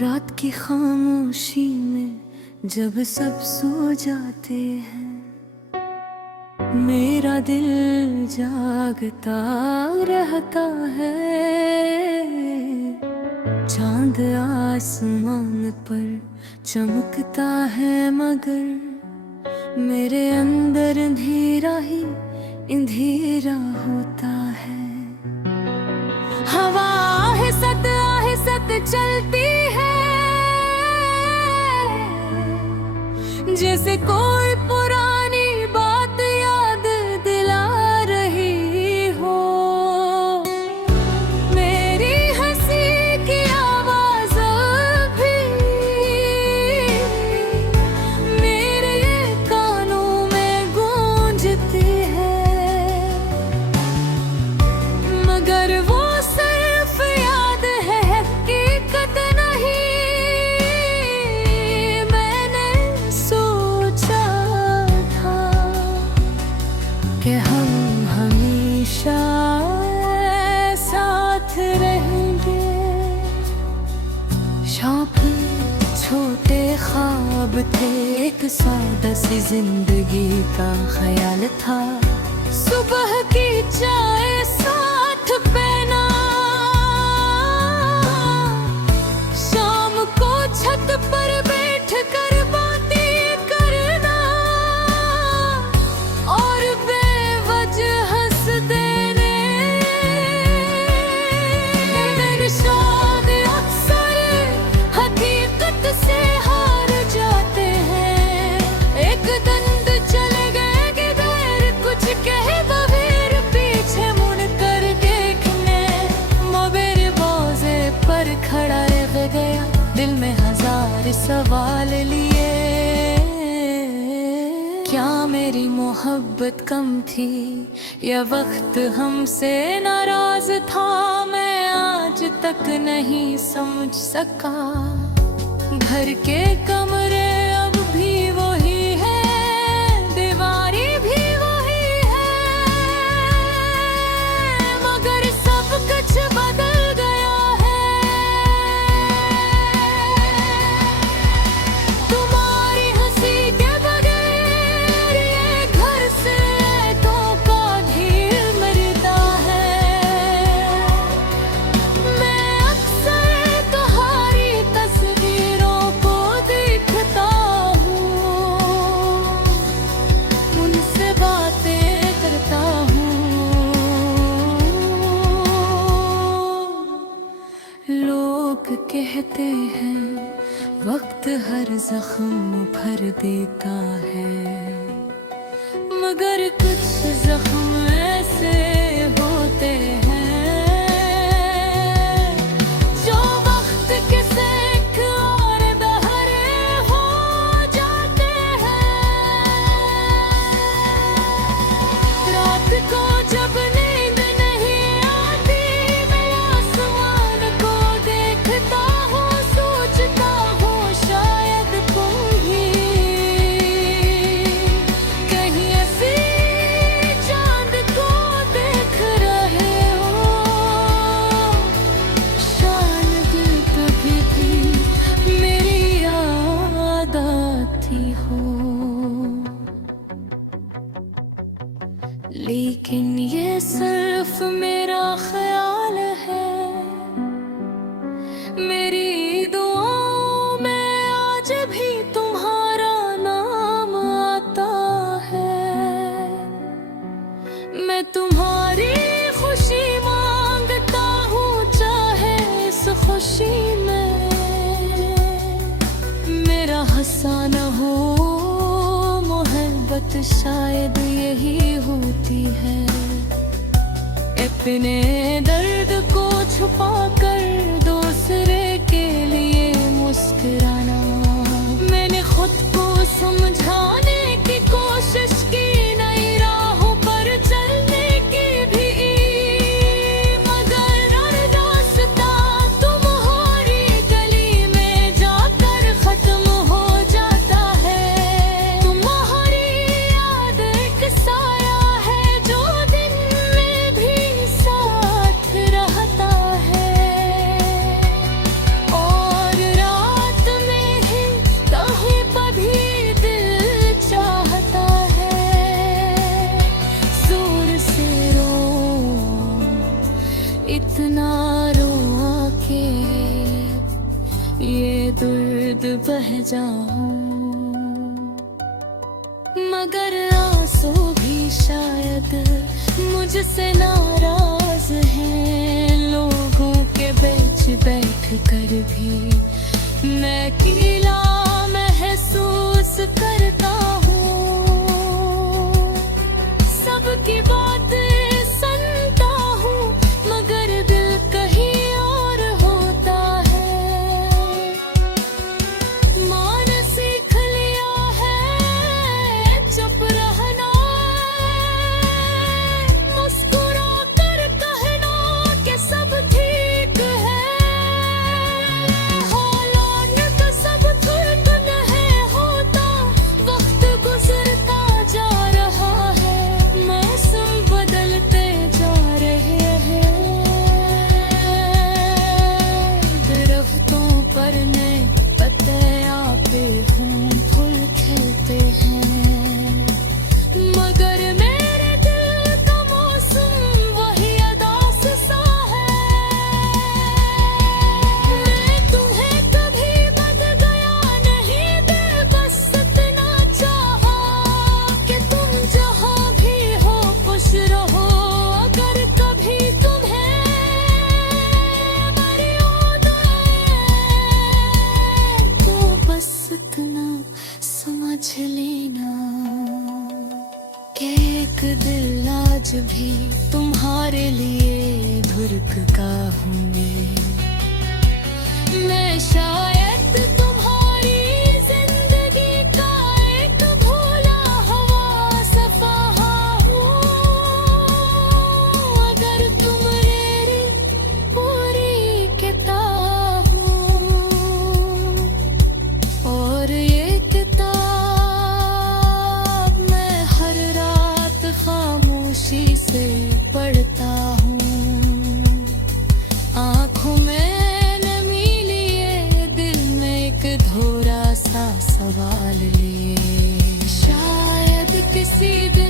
रात की खामोशी में जब सब सो जाते हैं, मेरा दिल जागता रहता है। चांद आसमान पर चमकता है मगर मेरे अंदर अंधेरा ही अंधेरा होता है। हवा आहिस्ता चलती है, जैसे कोई पुरानी बात याद दिला रही हो। मेरी हंसी की आवाज भी मेरे कानों में गूंजती है, मगर वो सिर्फ याद है, हकीकत नहीं। मैंने सोचा था कि हम हमेशा साथ रहेंगे। शौक छोटे ख्वाब थे, एक सादा सी जिंदगी का ख्याल था। सुबह की चाय साथ पीना, शाम को छत पर बैठ कर बातें करना, और बेवजह हंस देने। शायद अक्सर हकीकत से हार जाते हैं। एक दंद चले गए किधर, कुछ कहे बगैर पीछे मुड़ कर देखने। मोबाइल बोझे पर खड़ा रह गया, दिल में हजार सवाल लिए। क्या मेरी मोहब्बत कम थी या वक्त हमसे नाराज था? मैं आज तक नहीं समझ सका। घर के कमरे अब भी वही है, दीवारी भी वही है, मगर सब कुछ बदल गया है। तुम्हारी हंसी के बगैर ये घर से तो का ढेर मरता है। मैं अक्सर तुम्हारी तस्वीरों को देखता हूँ, उनसे बातें करता हूँ। लोग कहते हैं वक्त हर जख्म भर देता है, मगर कुछ जख्म ऐसे होते हैं जो वक्त के सेक और दहरे हो जाते हैं। रात को जब नींद नहीं आती, मैं आसमान को देखता हूँ, सोचता हूँ शायद तुम भी कहीं ऐसी चांद को देख रहे हो। शायद कभी भी मेरी याद आती हो, लेकिन ये सिर्फ मेरा ख्याल है। मेरी दुआओं में आज भी तुम्हारा नाम आता है। मैं तुम्हारी खुशी मांगता हूँ, चाहे इस खुशी में मेरा हिस्सा न हो। मोहब्बत शायद यही होती है, अपने दर्द को छुपा कर दूसरे के लिए मुस्कुराना। मैंने खुद को समझाने की कोशिश की, नई राहों पर चलने की भी, मगर हर रास्ता तुम्हारी गली में जाकर खत्म हो जाता है। तुम्हारी याद एक साया है जो दिन में भी साथ रहता है, और खुद बह जाऊं, मगर आंसू भी शायद मुझसे नाराज हैं। लोगों के बीच बैठ कर भी मैं अकेला महसूस करता हूँ। सबकी बातें सुनता हूँ मगर दिल कहीं और होता है। माँ ने सीख लिया है चुप रहना, मुस्कुरा कर कहना कि सब ठीक है। हालात तो सब तुर्क नहीं होता, वक्त गुजरता जा रहा है, मौसम बदलते जा रहे हैं। दरख्तों पर नए पत्ते पे हूँ फूल खिलते हैं, मगर मेरे दिल का मौसम वही अदास सा है। मैं तुम्हें कभी बद गया नहीं, बस इतना चाहा कि तुम जहाँ भी हो खुश रहो। अगर कभी तुम्हें मेरी याद आए तो बस इतना समझ लेना कि एक दिल आज भी तुम्हारे लिए धुरकता हूँ मैं शायद तुम्हारी जिंदगी का एक भोला हवा सफाहा हूँ। अगर तुम मेरी पूरी किताब हो और ये किताब मैं हर रात खामोशी से पढ़ता हूँ। आँखों में नमी लिए, दिल में एक धोरा सा सवाल लिए, शायद किसी दिन